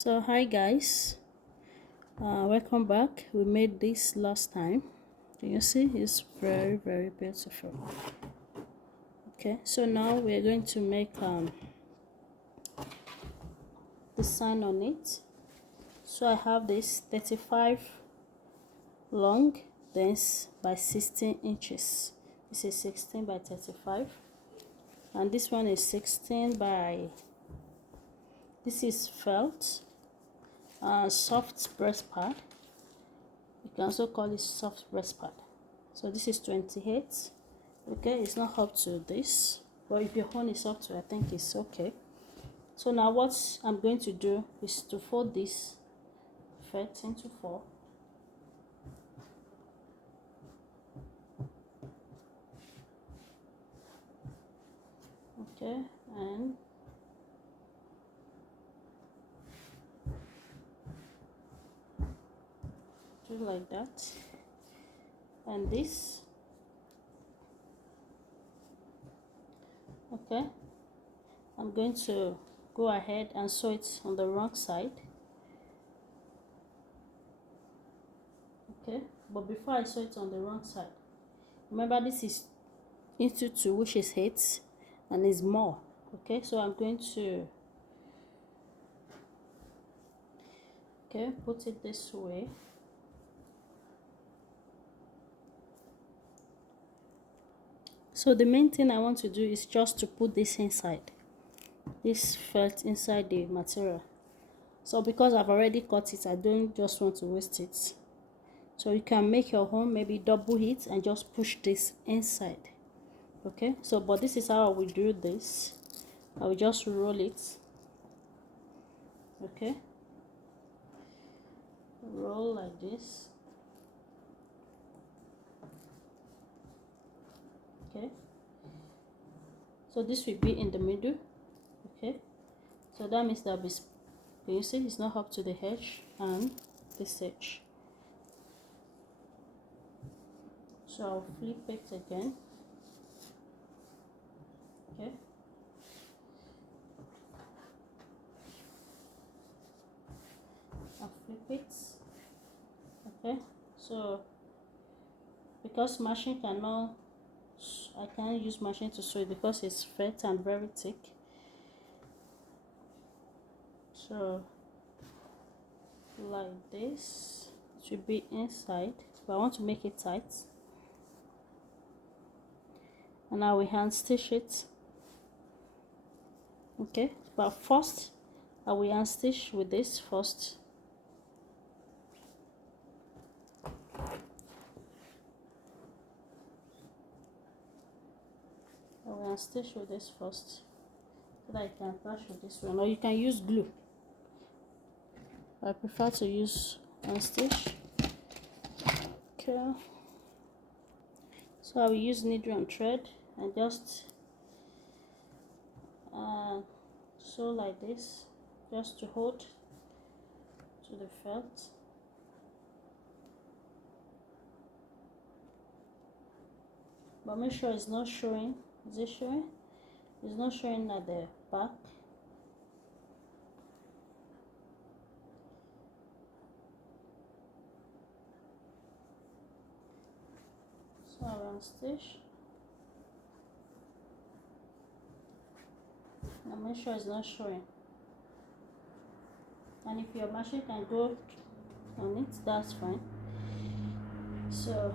So hi guys, welcome back. We made this last time. Can you see? It's very beautiful. Okay, so now we're going to make the sign on it. So I have this 35 long, then by 16 inches. This is 16 by 35, and this one is 16 by. This is felt, soft breast pad. You can also call it soft breast pad. So this is 28. Okay, it's not up to this, but if your horn is up to, I think it's okay. So now what I'm going to do is to fold this felt into four. Okay, and do like that. And this, okay, I'm going to go ahead and sew it on the wrong side. Okay, but before I sew it on the wrong side, remember this is into 2, which is 8, and is more. Okay, so I'm going to put it this way. So the main thing I want to do is just to put this inside, this felt inside the material. So because I've already cut it, I don't just want to waste it. So you can make your own, maybe double it and just push this inside. Okay, so but this is how I will do this. I will just roll it. Okay, roll like this. Okay, so this will be in the middle. Okay, so that means that you see it's not up to the edge and this edge. So I'll flip it again. Okay, I'll flip it. Okay, so because machine cannot, I can't use machine to sew it because it's fat and very thick. So like this, it should be inside, but I want to make it tight, and now we hand stitch it. Okay, but first I will hand stitch with this first. I will hand stitch with this first so that I can attach with this one, or you can use glue. I prefer to use hand stitch. Okay, so I will use needle and thread and just sew like this, just to hold to the felt. But make sure it's not showing. Is it showing? It's not showing at the back. So around stitch. Now make sure it's not showing. And if your machine can go on it, that's fine. So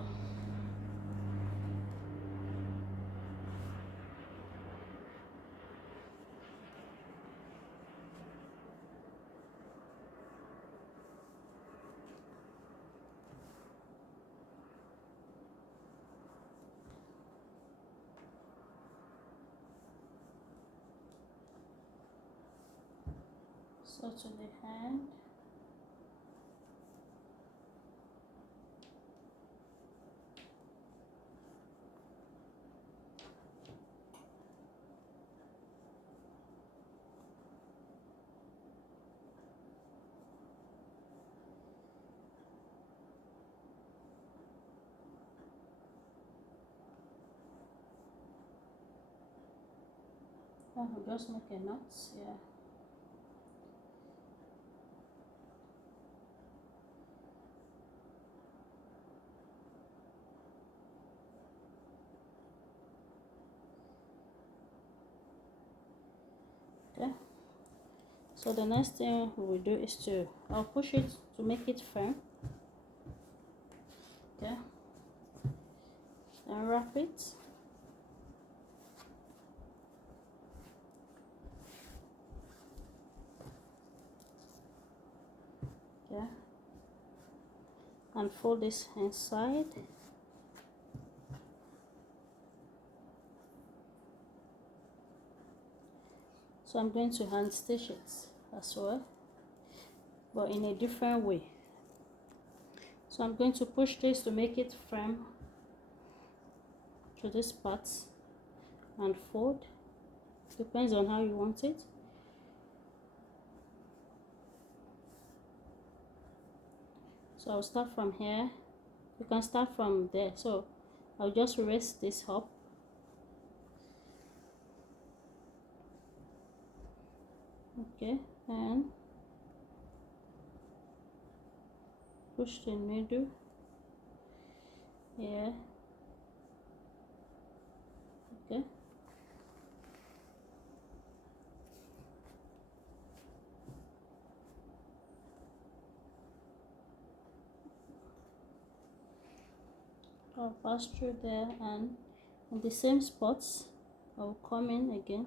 to the hand. Oh, we'll just make a knot. Yeah. So the next thing we will do is I'll push it to make it firm. Okay, then wrap it. Okay, and fold this inside. So I'm going to hand stitch it as well, but in a different way. So I'm going to push this to make it firm to this part and fold. Depends on how you want it. So I'll start from here. You can start from there. So I'll just raise this up. Okay, and push the needle here. Okay, I'll pass through there, and in the same spots I'll come in again.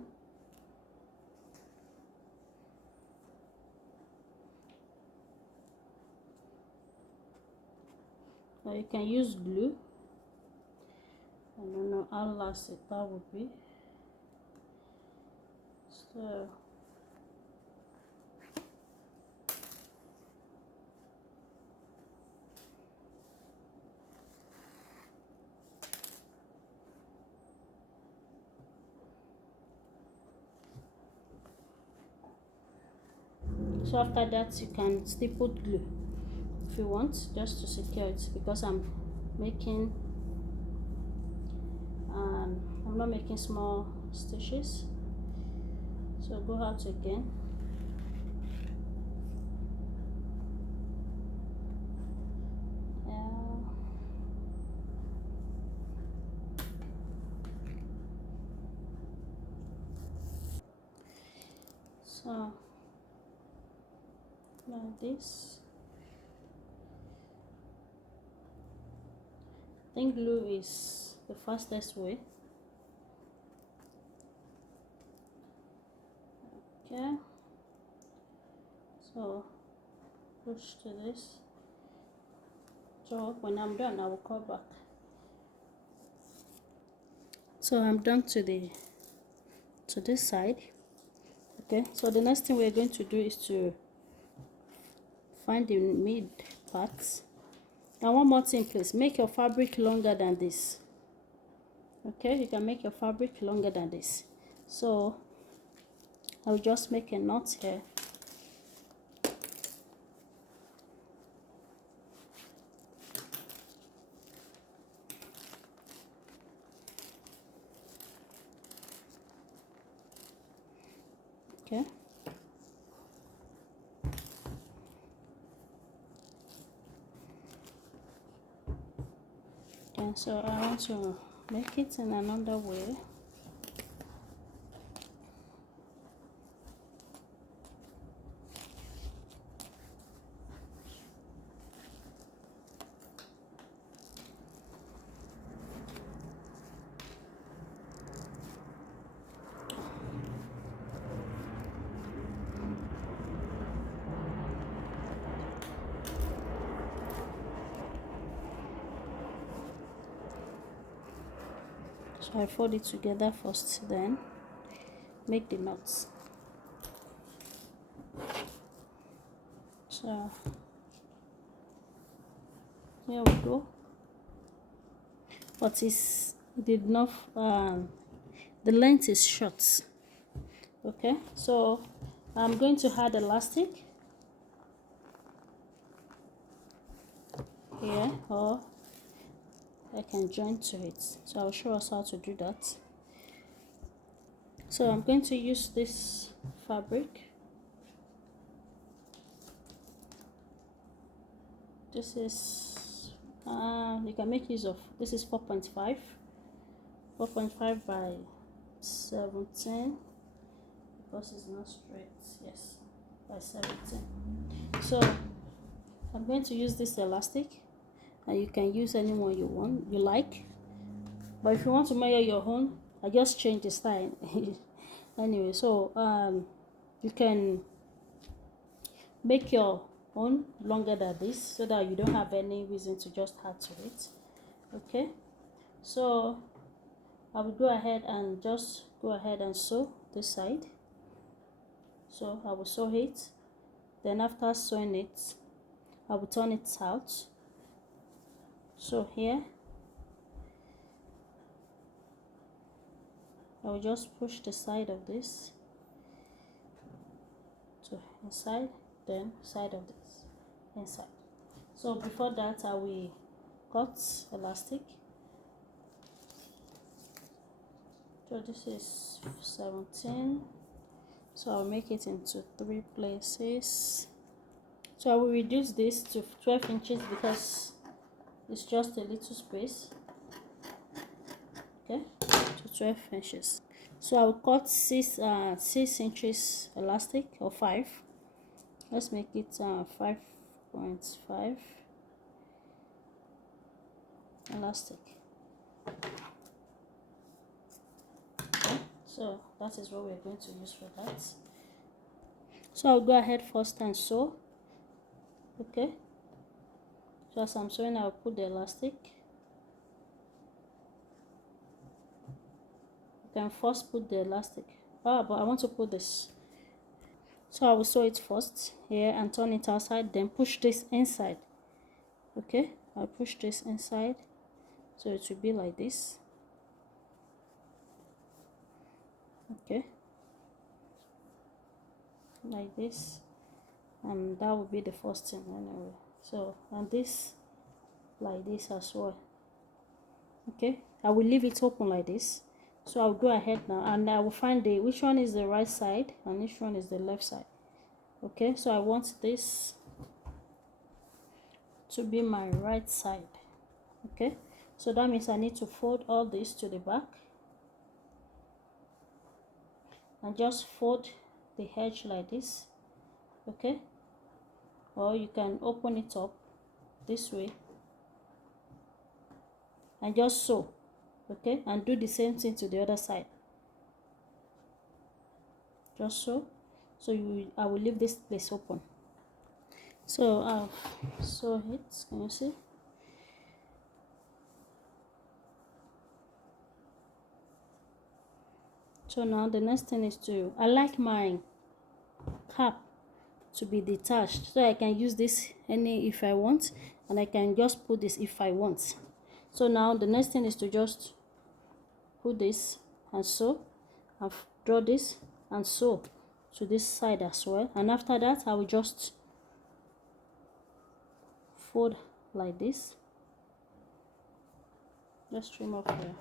Or you can use glue. I don't know how elastic that would be. So after that you can still put glue if you want, just to secure it, because I'm not making small stitches. So go out again. So like this. I think glue is the fastest way. Okay, so push to this. So when I'm done, I will call back. So I'm done to this side. Okay, so the next thing we're going to do is to find the mid parts. And one more thing, please make your fabric longer than this. Okay, you can make your fabric longer than this. So I'll just make a knot here. Okay, and so I want to make it in another way. So I fold it together first, then make the knots. So here we go. But it did not the length is short. Okay, so I'm going to add elastic here, or I can join to it. So I'll show us how to do that. So I'm going to use this fabric. This is you can make use of, this is 4.5 by 17, because it's not straight. Yes, by 17. So I'm going to use this elastic, and you can use any one you like, but if you want to measure your own, I just change the style. Anyway, so you can make your own longer than this so that you don't have any reason to just add to it. Okay, so I will go ahead and just go ahead and sew this side. So I will sew it, then after sewing it, I will turn it out. So here I will just push the side of this to inside, then side of this inside. So before that, I will cut elastic. So this is 17, so I'll make it into 3 places. So I will reduce this to 12 inches because it's just a little space. Okay, to 12 inches. So I'll cut 6 inches elastic, or 5. Let's make it 5.5 elastic. Okay, so that is what we're going to use for that. So I'll go ahead first and sew. Okay, so as I'm sewing, I'll put the elastic. You can first put the elastic. But I want to put this. So I will sew it first here and turn it outside, then push this inside. Okay, I'll push this inside, so it will be like this. Okay, like this, and that will be the first thing anyway. So, and this like this as well. Okay, I will leave it open like this. So I'll go ahead now and I will find which one is the right side and which one is the left side. Okay, so I want this to be my right side. Okay, so that means I need to fold all this to the back and just fold the edge like this. Okay, or you can open it up this way and just sew. Okay, and do the same thing to the other side. Just sew. So I will leave this place open. So I'll sew it. Can you see? So now the next thing is I like my cap to be detached, so I can use this if I want, and I can just put this if I want. So now the next thing is to just put this and sew, and draw this and sew to this side as well, and after that I will just fold like this. Just trim off here.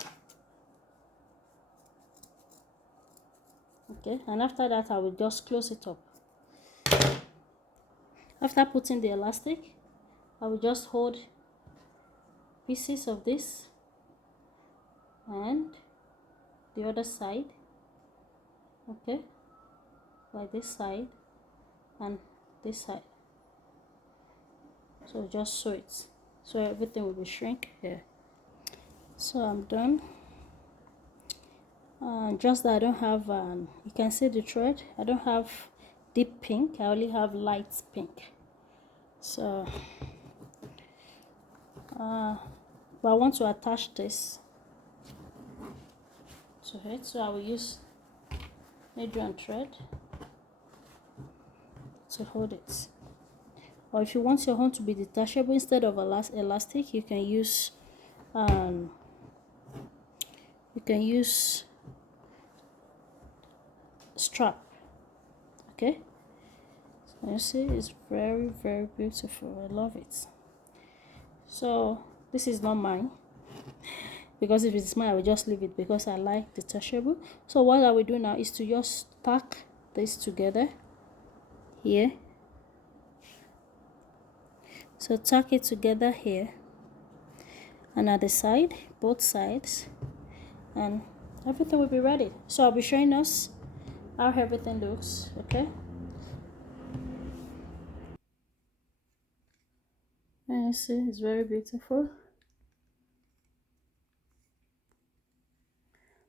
Okay, and after that I will just close it up. After putting the elastic, I will just hold pieces of this and the other side. Okay, like this side and this side. So just sew it, so everything will be shrink here. So I'm done. Just that I don't have you can see the thread, I don't have deep pink, I only have light pink. So but I want to attach this to it, so I will use needle and thread to hold it. Or if you want your own to be detachable, instead of elastic, you can use strap. Okay, so you see it's very, very beautiful. I love it. So this is not mine, because if it's mine I will just leave it, because I like detachable. So what I will do now is to just tack this together here. So tack it together here and at the side, both sides, and everything will be ready. So I'll be showing us how everything looks. Okay, And you see, it's very beautiful.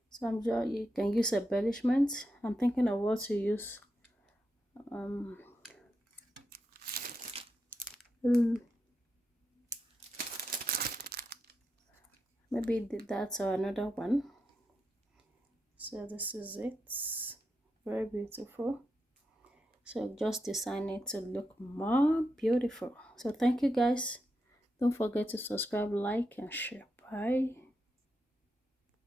So I'm just, you can use embellishment. I'm thinking of what to use. Um, mm, maybe that or another one. So this is it. Very beautiful. So just design it to look more beautiful. So thank you guys. Don't forget to subscribe, like, and share. Bye.